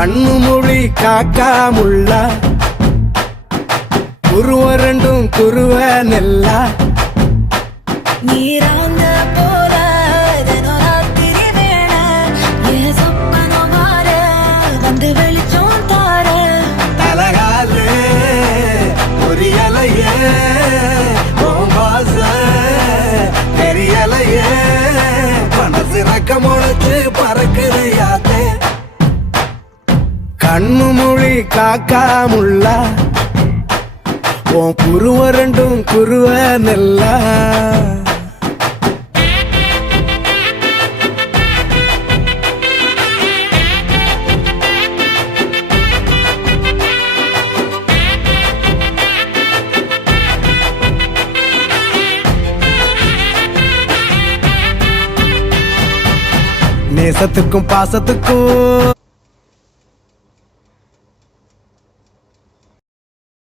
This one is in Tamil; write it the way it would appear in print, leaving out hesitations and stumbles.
கண்ணு மொழி காக்காமுள்ள குருவரண்டும் குருவ நெல்லா நீராங்க போல ராத்திரி வேண என் சொப்பனம் மாற வந்து வெளிச்சம் தார தலகாலு பொரியலையே ஓம்பாச தெரியலையே மனசு ரக்க முளைச்சு பறக்குறையாத்தே கண்ணு மொழி காக்காமுள்ள உன் குருவரண்டும் குருவ நெல்லா நேசத்துக்கும் பாசத்துக்கும்